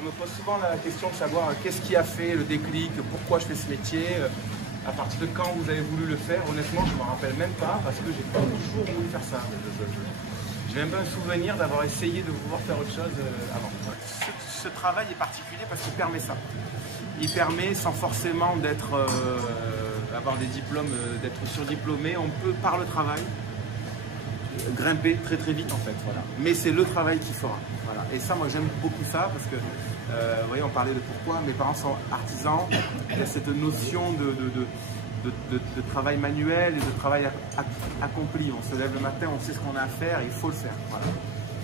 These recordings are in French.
On me pose souvent la question de savoir qu'est-ce qui a fait le déclic, pourquoi je fais ce métier, à partir de quand vous avez voulu le faire. Honnêtement, je ne me rappelle même pas parce que j'ai toujours voulu faire ça. J'ai même pas un souvenir d'avoir essayé de vouloir faire autre chose avant. Ce travail est particulier parce qu'il permet ça. Il permet, sans forcément avoir des diplômes, d'être surdiplômé, on peut par le travail grimper très très vite en fait, voilà. Mais c'est le travail qui fera, voilà. Et ça, moi j'aime beaucoup ça parce que, vous voyez, on parlait de pourquoi mes parents sont artisans, il y a cette notion de travail manuel et de travail accompli. On se lève le matin, on sait ce qu'on a à faire et il faut le faire, voilà.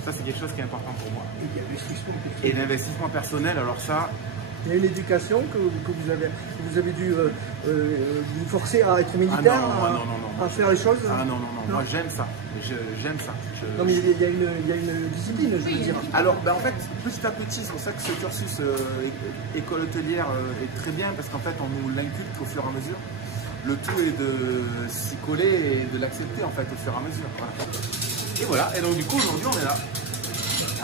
Ça c'est quelque chose qui est important pour moi. Et l'investissement personnel, alors ça... Il y a une éducation que vous avez dû vous forcer à être militaire, à faire les choses. Ah non, moi j'aime ça. J'aime ça. Non mais il y a une discipline, je veux dire. Alors en fait, petit à petit, c'est pour ça que ce cursus école hôtelière est très bien, parce qu'en fait on nous l'inculque au fur et à mesure. Le tout est de s'y coller et de l'accepter en fait au fur et à mesure. Voilà. Et voilà, et donc du coup aujourd'hui on est là.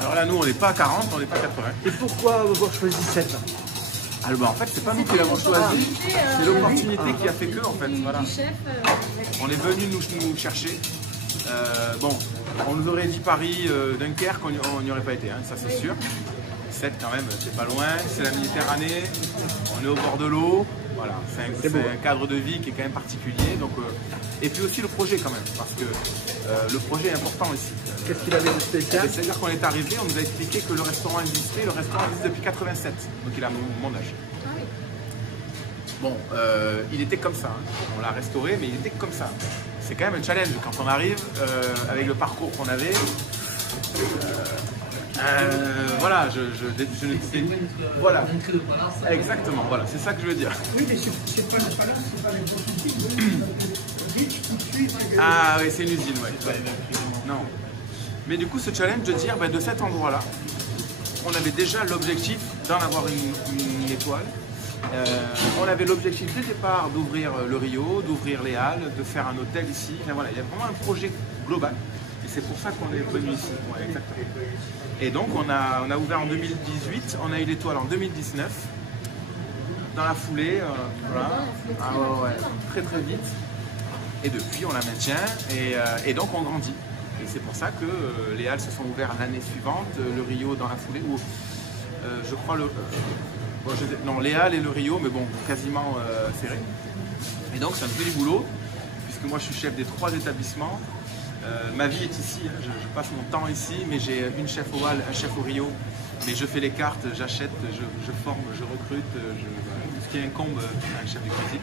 Alors là nous on n'est pas à 40, on n'est pas à 80. Et pourquoi avoir choisi 7 ? Alors bah, en fait c'est pas nous qui l'avons choisi, c'est l'opportunité qui a fait que en fait. Voilà. On est venu nous chercher. Bon, on nous aurait dit Paris, Dunkerque, on n'y aurait pas été, hein, ça c'est sûr. 7 quand même, c'est pas loin, c'est la Méditerranée, on est au bord de l'eau, voilà, c'est un cadre de vie qui est quand même particulier. Donc, et puis aussi le projet quand même, parce que le projet est important ici. Qu'est-ce qu'il avait de spécial? C'est-à-dire qu'on est arrivé, on nous a expliqué que le restaurant existait, le restaurant existe depuis 87, donc il a mon âge. Bon, il était comme ça, hein. On l'a restauré, mais il était comme ça. C'est quand même un challenge quand on arrive avec le parcours qu'on avait. Voilà, voilà, exactement, voilà, c'est ça que je veux dire. Oui, mais c'est pas Ah oui, c'est une usine, ouais. Non. Mais du coup, ce challenge de dire, de cet endroit-là, on avait déjà l'objectif d'en avoir une étoile. On avait l'objectif dès le départ d'ouvrir le Rio, d'ouvrir les Halles, de faire un hôtel ici. Enfin, voilà, il y a vraiment un projet global. Et c'est pour ça qu'on est venu ici. Ouais, exactement. Et donc on a ouvert en 2018, on a eu l'étoile en 2019. Dans la foulée, voilà. Ah ouais, très très vite. Et depuis on la maintient et donc on grandit. Et c'est pour ça que les Halles se sont ouvertes l'année suivante, le Rio dans la foulée, où je crois non, les Halles et le Rio, mais bon, quasiment serré. Et donc ça me fait du boulot, puisque moi je suis chef des 3 établissements. Ma vie est ici, hein. Je passe mon temps ici, mais j'ai une chef au Halles, un chef au Rio. Mais je fais les cartes, j'achète, je forme, je recrute, tout ce qui incombe à un chef de cuisine.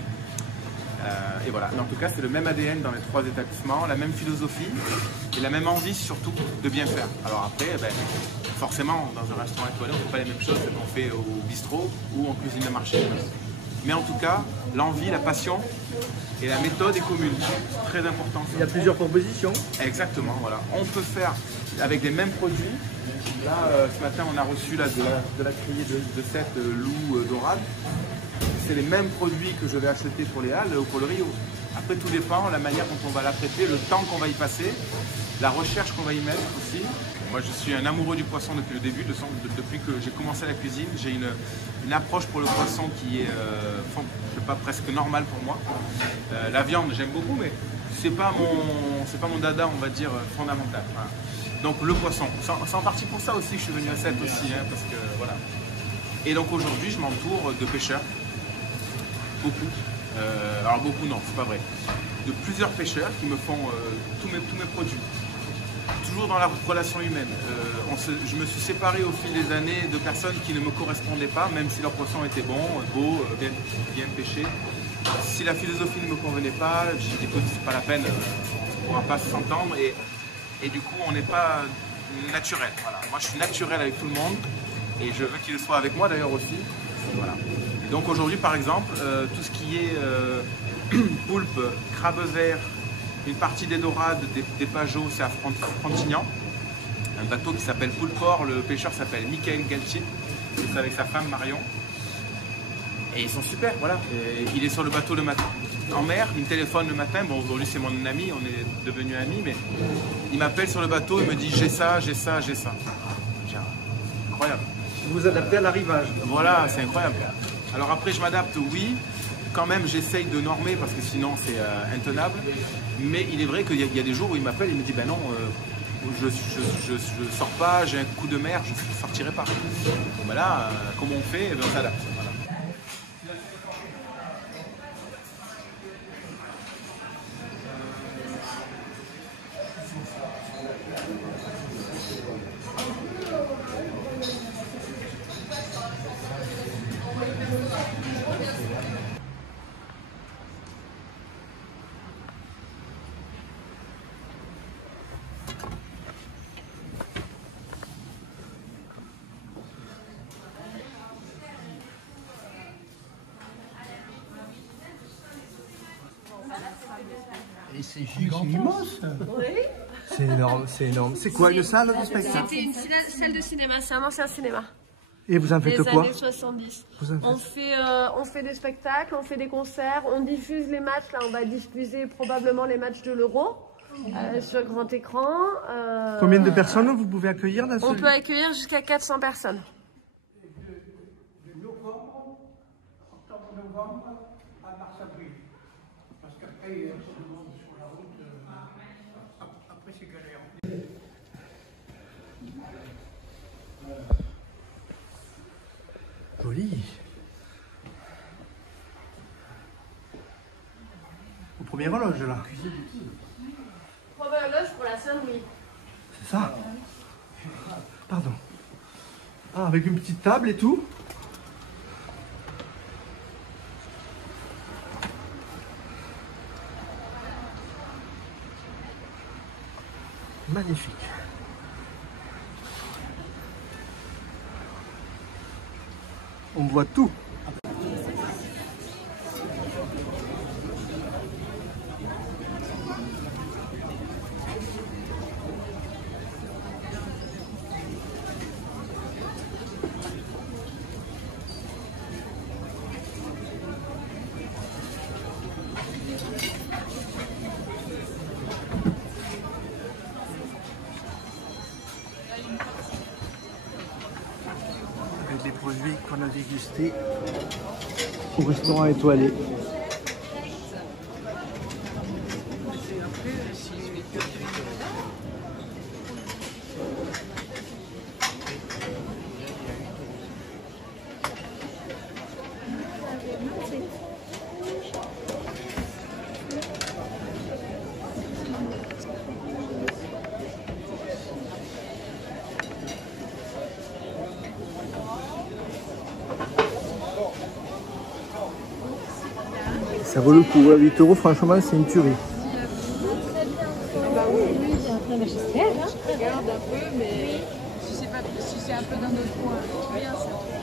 Et voilà, mais en tout cas c'est le même ADN dans les 3 établissements, la même philosophie et la même envie surtout de bien faire. Alors après, forcément dans un restaurant étoilé on ne fait pas les mêmes choses qu'on fait au bistrot ou en cuisine de marché. Mais en tout cas, l'envie, la passion et la méthode est commune, c'est très important. Il y a plusieurs propositions. Exactement, voilà. On peut faire avec les mêmes produits. Là, ce matin, on a reçu de la criée de 7 loups dorades. C'est les mêmes produits que je vais acheter pour les Halles ou pour le Rio. Après, tout dépend la manière dont on va la traiter, le temps qu'on va y passer, la recherche qu'on va y mettre aussi. Moi, je suis un amoureux du poisson depuis le début, depuis que j'ai commencé la cuisine. J'ai une approche pour le poisson qui est pas presque normale pour moi. La viande, j'aime beaucoup, mais c'est pas mon dada, on va dire, fondamental. Voilà. Donc le poisson, c'est en partie pour ça aussi que je suis venu à 7 aussi, hein, parce que voilà. Et donc aujourd'hui, je m'entoure de pêcheurs, beaucoup. Alors beaucoup, non, c'est pas vrai. De plusieurs pêcheurs qui me font tous mes produits. Toujours dans la relation humaine. Je me suis séparé au fil des années de personnes qui ne me correspondaient pas, même si leur poisson était bon, beau, bien pêché. Si la philosophie ne me convenait pas, j'ai dit écoute, c'est pas la peine, on ne pourra pas s'entendre et du coup on n'est pas naturel. Voilà. Moi je suis naturel avec tout le monde et je veux qu'il le soit avec moi d'ailleurs aussi. Voilà. Et donc aujourd'hui par exemple, tout ce qui est poulpe, crabe vert, une partie des dorades, des pageaux, c'est à Frontignan. Un bateau qui s'appelle Poulport, le pêcheur s'appelle Michael Galtier, c'est avec sa femme Marion. Et ils sont super, voilà. Et il est sur le bateau le matin. En mer, il me téléphone le matin, bon aujourd'hui c'est mon ami, on est devenus amis, mais il m'appelle sur le bateau, il me dit j'ai ça, j'ai ça, j'ai ça. Incroyable. Vous adaptez à l'arrivage. Voilà, c'est incroyable. Alors après, je m'adapte, oui. Quand même, j'essaye de normer parce que sinon, c'est intenable. Mais il est vrai qu'il y a des jours où il m'appelle et il me dit, ben non, je sors pas, j'ai un coup de mer, je ne sortirai pas. Bon, ben là, comment on fait? On s'adapte. Voilà. Et c'est immense. Oui. C'est énorme, c'est énorme. C'est quoi une salle de spectacle? C'était une salle de cinéma, c'est un ancien cinéma. Et vous en faites quoi? Des années 70. On fait des spectacles, on fait des concerts, on diffuse les matchs. Là, on va diffuser probablement les matchs de l'Euro sur grand écran. Combien de personnes vous pouvez accueillir dans ce... On peut accueillir jusqu'à 400 personnes. De novembre, octobre-novembre à mars-avril. Parce qu'après, il y a tout le monde sur la route. Après, c'est galère. Joli. Au premier loge là. Première loge pour la Saint-Louis. C'est ça? Pardon. Ah, avec une petite table et tout. Magnifique. On voit tout. Avec des produits qu'on a dégustés au restaurant étoilé. Ça vaut le coup, 8 € franchement c'est une tuerie. Bah oui, j'espère. Je regarde un peu, mais si c'est un peu dans notre coin, c'est bien ça.